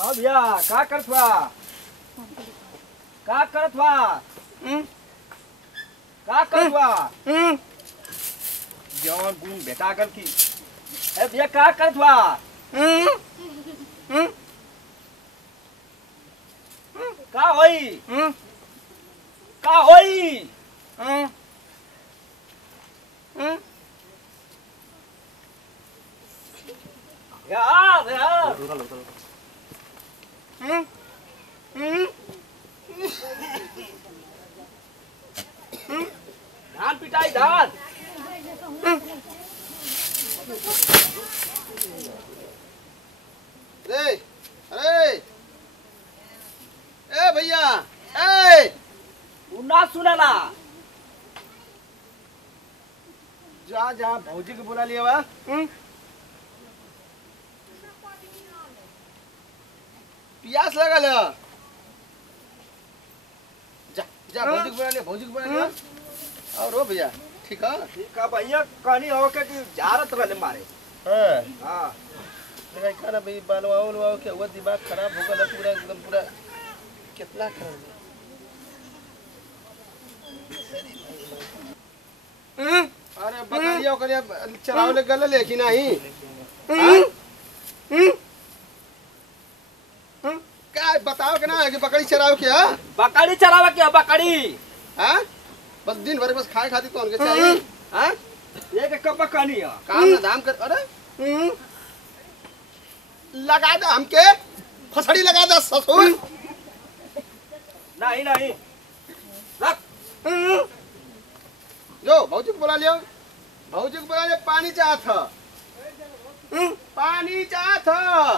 हाँ भैया का करत बा का करत बा का करत बा जौन गुण बेटा कर की ए भैया का करत बा का होई का होई यार धान पिटाई धान अरे अरे ए भैया ए ना सुनला जा जा भौजी के बुला लिया बा प्यास लगल है जा जा भौजी के बुला लिया और हो भैया ठीक है भैया कहानी हो के कि जारत रहले मारे हां देखा खाना भाई बालवाओ के हुआ दिमाग खराब हो गया पूरा एकदम पूरा कितना खराब अरे बकरिया करिया चरावले गले लेकिन नहीं क्या बताओ कि ना कि बकरी चराव के है बकरी चरावा के बकरी हां बस दिन भर बस खाए खाती तो उनके चाहिए हां ये के कब कहानी है काम ना धाम कर अरे लगा दे हमके फसड़ी लगा दे ससुर नहीं नहीं रख जो भौजी को बुला लियो पानी चाहत हाँ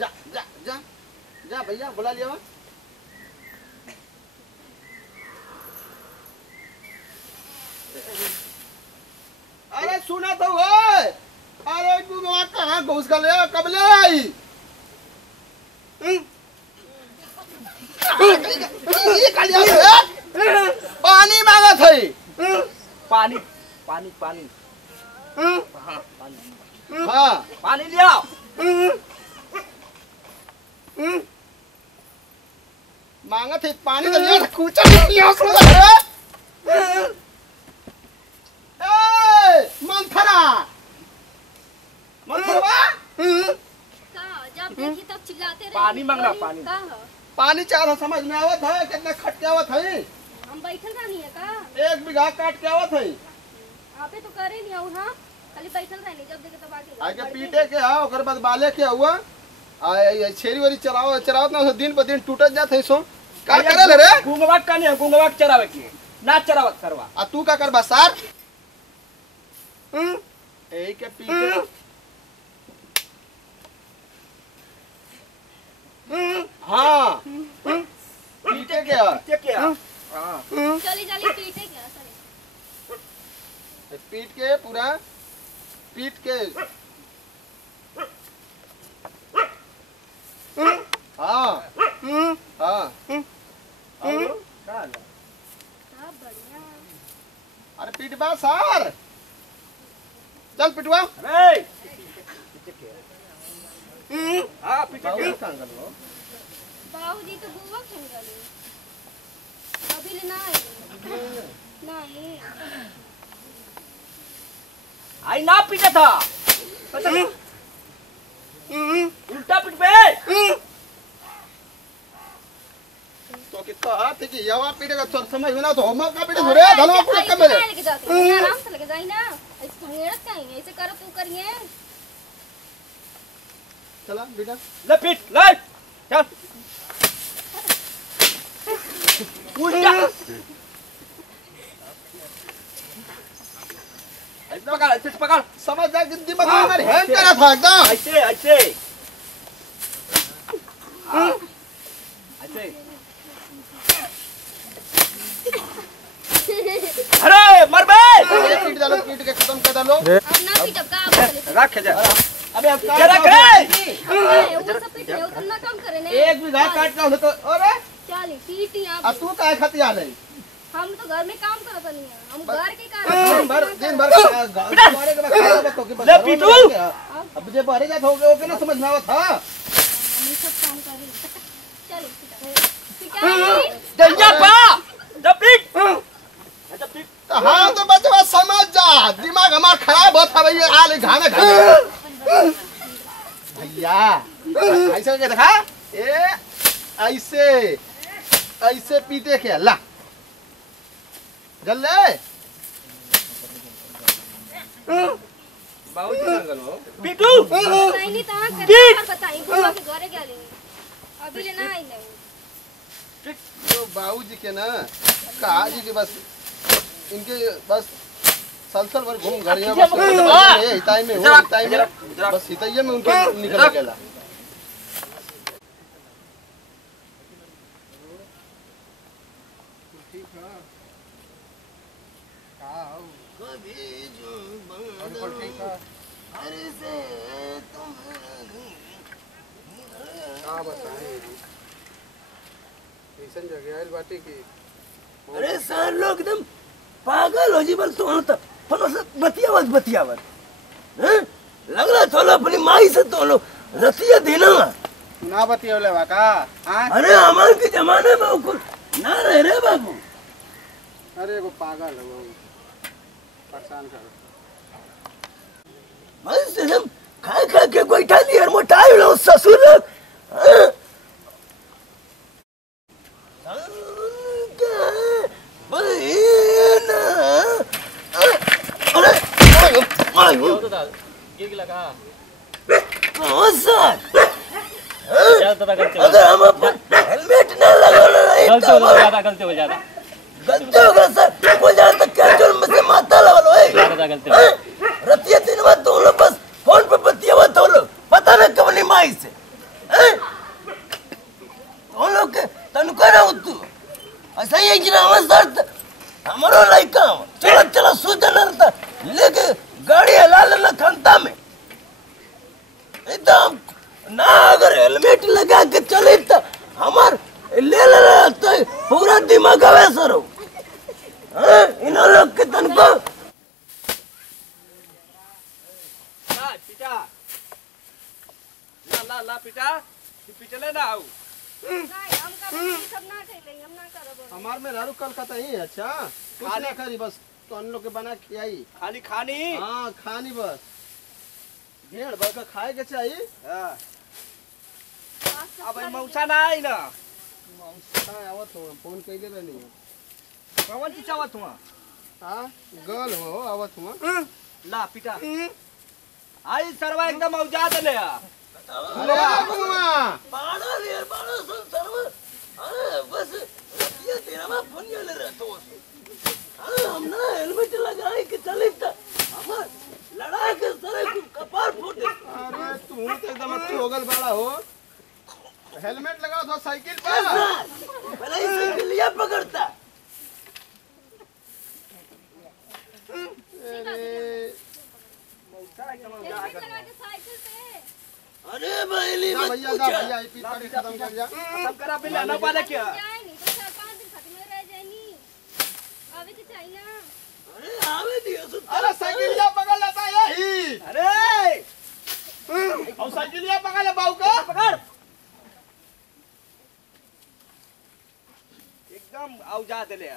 जा जा जा जा भैया बुला लिया अरे सुना तो है अरे गुगवा कहाँ घुस गए कब ले आई पानी मांगा थे पानी पानी पानी हाँ पानी लिया मांगा थे पानी तो लिया कुचा मंथरा जब देखी तब चिल्लाते रहे पानी मांगना पानी चाह समझ में आवत है कितना खट के आवत है हम बैठल रहनी है का 1 बीघा काट के आवत है आपे तो करे नहीं आऊ हां खाली बैठल रहनी जब देखे तब आके आगे पीटे के हा ओकर बाद बाले के हुआ आ छेरी वाली चरावत ना दिन ब दिन टूटत जात है सो का करे रे गुंगवा कने गुंगवा चरावे के ना चरावत करवा आ तू का करबा सार एही के पीटे हाँ पीटे के हां चली चली पीटे क्या चली पीट के पूरा पीट के हाँ हाँ सब बढ़िया अरे पीटवा सार चल पिटवा अरे हां पीछे के बाबूजी तो बुआ खेल गए अभी ले ना आई नहीं आई ना पीटा था उल्टा पीट पे तो कितना हाथ है कि यवा पीटेगा तो समझ में ना तो हम का पीटे थोड़े धनवा पूरा कम मेरे लेके जाते हैं आराम से लेके जाई ना ऐसे हेड़त कहीं ऐसे करो तू करिए चला बेटा ले पीट ले चल उल्टा ऐसे पकड़ समझ जा गिनती मत कर हैंग करा था एकदम ऐसे ऐसे ऐसे अरे मर बे पीट डालो पीट के खत्म कर डालो अब ना पीटब का आप रख जा अबे अब जरा करे वो सब पीटे उतना कम करे ने 1 बीघा काटना हो तो अरे चली पीटी आ आप तू काहे खतिया नहीं हम तो घर में काम करत नहीं है हम घर के काम दिन भर दिन भर तुम्हारे के बाद ले पीटू अब अब जे बाहर जात हो गए ना समझ में आवत हां हम सब काम करी चल पिटाई दैया पा जब पीट जब पीट हां तो बचवा समझ जा दिमाग हमार खराब होत है भैया आले घामे घामे भैया ऐसे के देखा ए ऐसे ऐसे पीटे के ला जल्ले बाबूजी संगल हो पीटू नहीं ता कर बताई बुआ के घरे गेली अभी ले ना आई नहीं तो बाबूजी के ना कहा जी के बस इनके बस सलसल भर घूम घर यहाँ बस हिताई में हो हिताई में बस हिताई में उनके निकल गेला ठीक है का हो कभी जो बिल्कुल ठीक है अरे से तुम का बताएं ऐसन जगह आइल बाटी की अरे सर लोग एकदम पागल हो जी बल तो तो फलो से बतियावत हैं लग रहा थोड़ा अपनी माई से तो लो रतिया देना ना बतियोले वाका हां अरे हमार के जमाने में वो ना रहे रे बाबू अरे वो पागल है वो परेशान कर मैं से हम खा के गोइठा दिया मोटाई लो ससुर लोग गिर लगा सर चल तो गलती अगर हम अपन हेलमेट न लगाना गलती हो जाता गलती हो गया सर कोई जान तक क्या जुर्म से माता लगल ओए गलती रतिया दिन में तुम लोग बस फोन पे बतियावा तो लोग पता न कब नहीं माई से तुम लोग के तनको ना तू ऐसा ही है कि ना सर हमारो लड़का चला सूचना रहता लेके गाड़ी हला लेना खंता में एकदम ना अगर हेलमेट लगा के चले तो हमार ले तो पूरा दिमाग आवे सर इन लोग के तनको पिटा ला पिटा पिटले ना आऊ नहीं हम का सब ना खेले हम ना करब हमार में रारू कलकत्ता ही अच्छा कुछ ना करी बस तो अन लोग के बना खियाई खाली खानी हां खानी बस भेड़ भर का खाए के चाहिए हां अब मौसा ना आई ना मौसा आवत हो फोन कइले रहनी कौन चीज आवत हुआ हां गल हो आवत हुआ ला पिटा आई सरवा एकदम औजा देले अरे बाबूआ पाड़ा रे पाड़ा सुन सर्व अरे बस ये तेरा में फोन ये ले रहा तो हम ना हेलमेट लगाए के चले त हमार लड़ा के सरे कपार फूटे अरे तू तो एकदम अच्छी हो गल बड़ा हो हेलमेट लगाओ तो साइकिल पर पहले ही साइकिल लिया पकड़ता साइकिल पे अरे भाईली मत भैया पूछा भैया ये पिटारी खत्म कर जा सब करा बिल ना पाले क्या जाए नहीं तो 4-5 दिन खत्म में रह जाएनी अबे के चाहिए ना अरे आवे दिया सो अरे साइकिल या पकड़ लेता यही अरे और साइकिल या पकड़ ले बाऊ का पकड़ एकदम औजा देले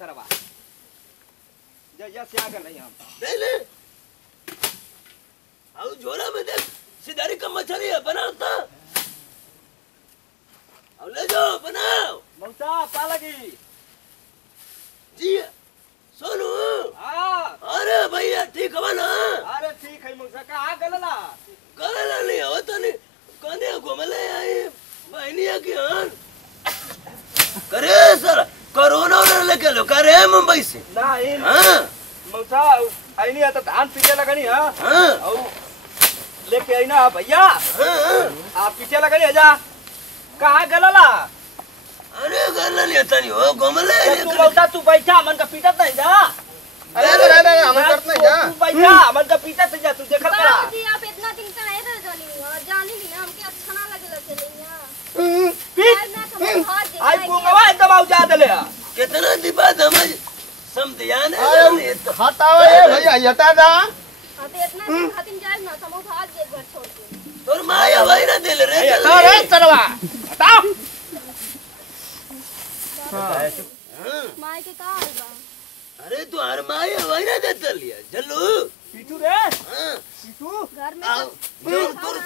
सरवा जय से आकर नहीं हम ले ले आओ झोला में देख सिधारी का मछली है बनाता अब ले जाओ बनाओ मौसा पालगी जी सोनू हां अरे भैया ठीक है ना अरे ठीक है मौसा कहां गलला गला नहीं हो तो नहीं कने घुमले आई बहनिया की हन करे सर कोरोना ने लेके लो करे मुंबई से नहीं हां मौसा आईनी आता धान पीटे लगनी हां हां औ लेके आईना भैया आप पीछे लगनी जा कहां गलला अरे गला नहीं होता नहीं हो घुमले तू मौसा तू बैठा मन का पीटत नहीं जा अरे हम करत नहीं जा तू बैठा मन का पीटत जा तू देखत करा बाबूजी आप इतना दिन का रहे थे जानी नहीं हमके अच्छा ना लगेला चले पीट ना समझ हाथ दे आई कुंगवा एकदम औजा देले कितना दिन बाद समझ समझ हटाओ ये भैया हटा दा हां तो इतना दिन खातिर जाए ना हम भाग गए घर छोड़ के। तोर माय हवाई ना दिल रे अरे चलवा बताओ। माय के का हाल बा? अरे तू हर माय हवाई ना देता लिया चलो पीटू रे हां पीटू घर में आओ जो तोर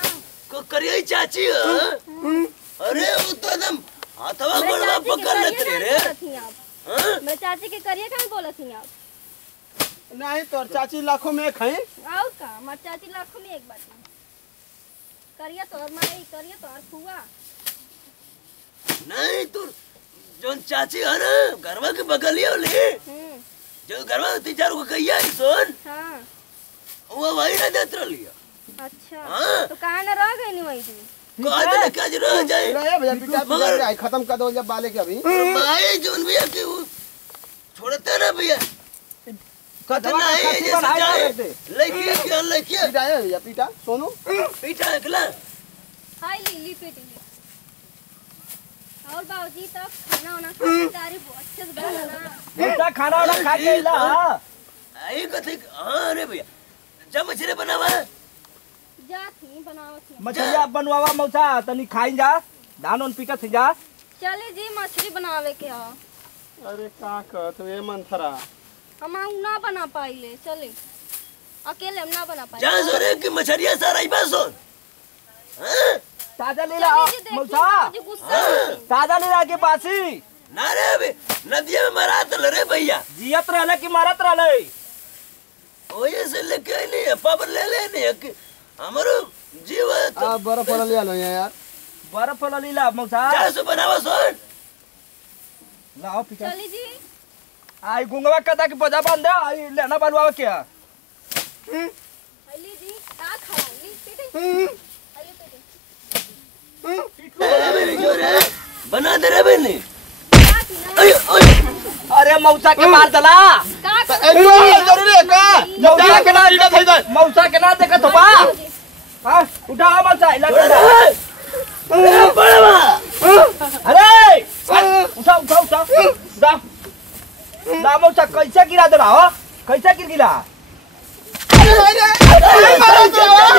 को करिए चाची अरे वो तो एकदम हाथवा गोड़वा पकड़ लेते रे हां मेरे चाची के करिए का बोलत थी आप? नहीं तोर चाची लाखों में एक है। आओ का हमार चाची लाखों में एक बात है। करिए तो और माई करिए तो और फुआ। नहीं तू जोन चाची है ना घरवा के बगलिया ले जो घरवा तीन चार को कहिया सोन हां वो वही ना देत लिया। अच्छा हाँ। तो कहां ना रह गई नहीं वही दिन? कहा तो काज रह जाए रहे भैया पिटा पिटा खत्म कर दो जब बाले के अभी। माए जोन भैया के वो छोड़ता ना भैया कतना है जैसे जाए लड़की के लड़की पिटा है भैया पिटा सोनू पीछा अगला हाय लीली पेटी ली। और बाबूजी तो खाना वाना खा के तारीफ अच्छे से बना ना। मौसा खाना वाना खा के ला आई कथे हां अरे भैया जब मछली बनावा जा थी बनावत थी। मछलिया बनवावा मौसा तनी खाई जा धान उन पीटत जा। चले जी मछली बनावे के ह। अरे का कहत ये मंथरा हम ना बना पाइले चले अकेले हम ना बना पाए। जा सोरे की मछलिया सारा बस हां ताजा ले ला मौसा ताजा ले ला के पासी ना रे बे नदिया में मरात रे भैया जियत रहले कि मरत रहले ओए से लेके नहीं पावर ले लेने कि हमरो जीव आ बर्फ वाला ले लो यार। बर्फ वाला लीला मौसा जा सो बनावा सोन लाओ पीटा चली जी आई गुंगवा कदा के बजा बांध दे आई लेना बनवावा क्या अली जी का खाओ ली पेटी अली पेटी अरे जोरे बना दे रे बने का थी ना अरे अरे अरे मौसा के मार दला का जरूरी है का मौसा के ना इधर થઈ જાય मौसा के ना देखत हो बा हां उठा मौसा इला अरे बड़वा अरे उठा उठा उठा उठा ना मौसा कैसे गिरा दला हो कैसे गिर गिला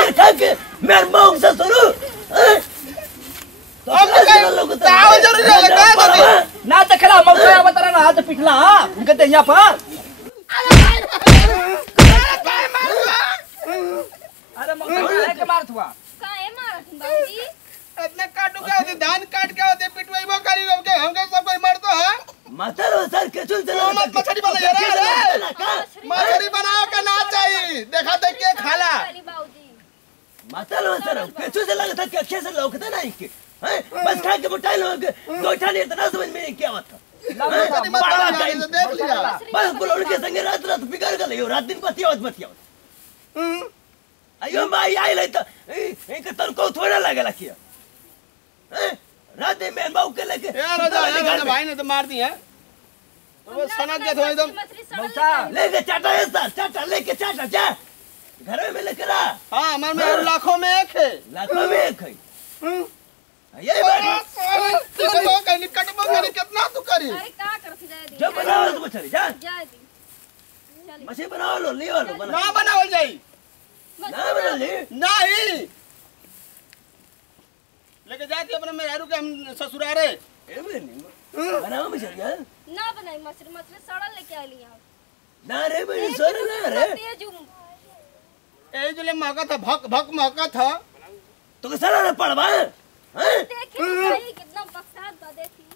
अरे मेरे मौक से सुनो ताव जरूरी है का ना देखला मौसा बता ना हाथ पिटला उनके ते यहां पर अरे मौसा के मारत हुआ काहे मारत हूं बाबूजी? इतने काटू के होते धान काट के होते पिटवाइबो करी लोग के हमके सब कोई मरतो है। मातर सर केचुल चला मत मछली बना यार मछली बनाओ के ना चाहिए देखा देख के खाला। अली बाबूजी मातर सर केचुल चला था के अच्छे से लौकता नहीं के हैं बस खा के मोटाई लोग गोइठा नहीं इतना समझ में क्या बात देख लिया बस बोल के संगे रात रात बिगाड़ गले हो रात दिन बतियावत अयो माई आई ले तो एक तर को थोड़ा लागला किया हैं रात में बाऊ के लेके यार राजा भाई ने तो मार दी है तो वो सनक गया था एकदम मौसा लेके चाटा ऐसा चाटा लेके चाटा जा घर में लेके रा हां हमार में लाखों में एक है लाखों में एक है ये बात तो कहीं कटबो करी कितना तू करी अरे का करती जाए दी जो बनाओ तो मछली जा जाए दी चली मछली बनाओ लो लियो लो बना ना बनावल जाई ना बना ले नहीं लेके जाती अपने मेहरू के हम ससुरारे ए बनी बनाओ मछली हां ना बनाई मछली मछली सड़ल लेके आली यहां ना रे बनी सोर ना रे तेज ए जो ले महका था भक भक महका था तो के सारा ना पड़वा हैं देखे तो सही कितना बक्सात बा देखी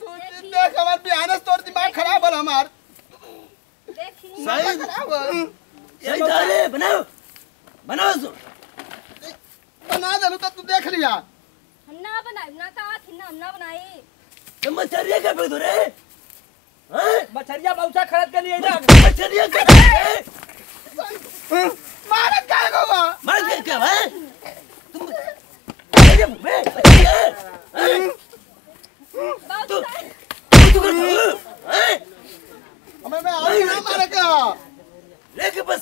तू देख हमार बिहानस तोर दिमाग खराब है हमार देखी सही खराब ये डाले बनाओ बनाओ सो बना दे तो तू देख लिया हम ना बनाई ना का थी ना हम ना बनाई तो मछली का पे रे हैं मछरिया मौसा खरीद के लिए ना मछली का मार क्या होगा मार के क्या है तुम अरे बे बाबू तू कर हैं हमें मैं और ना मारे क्या लेके बस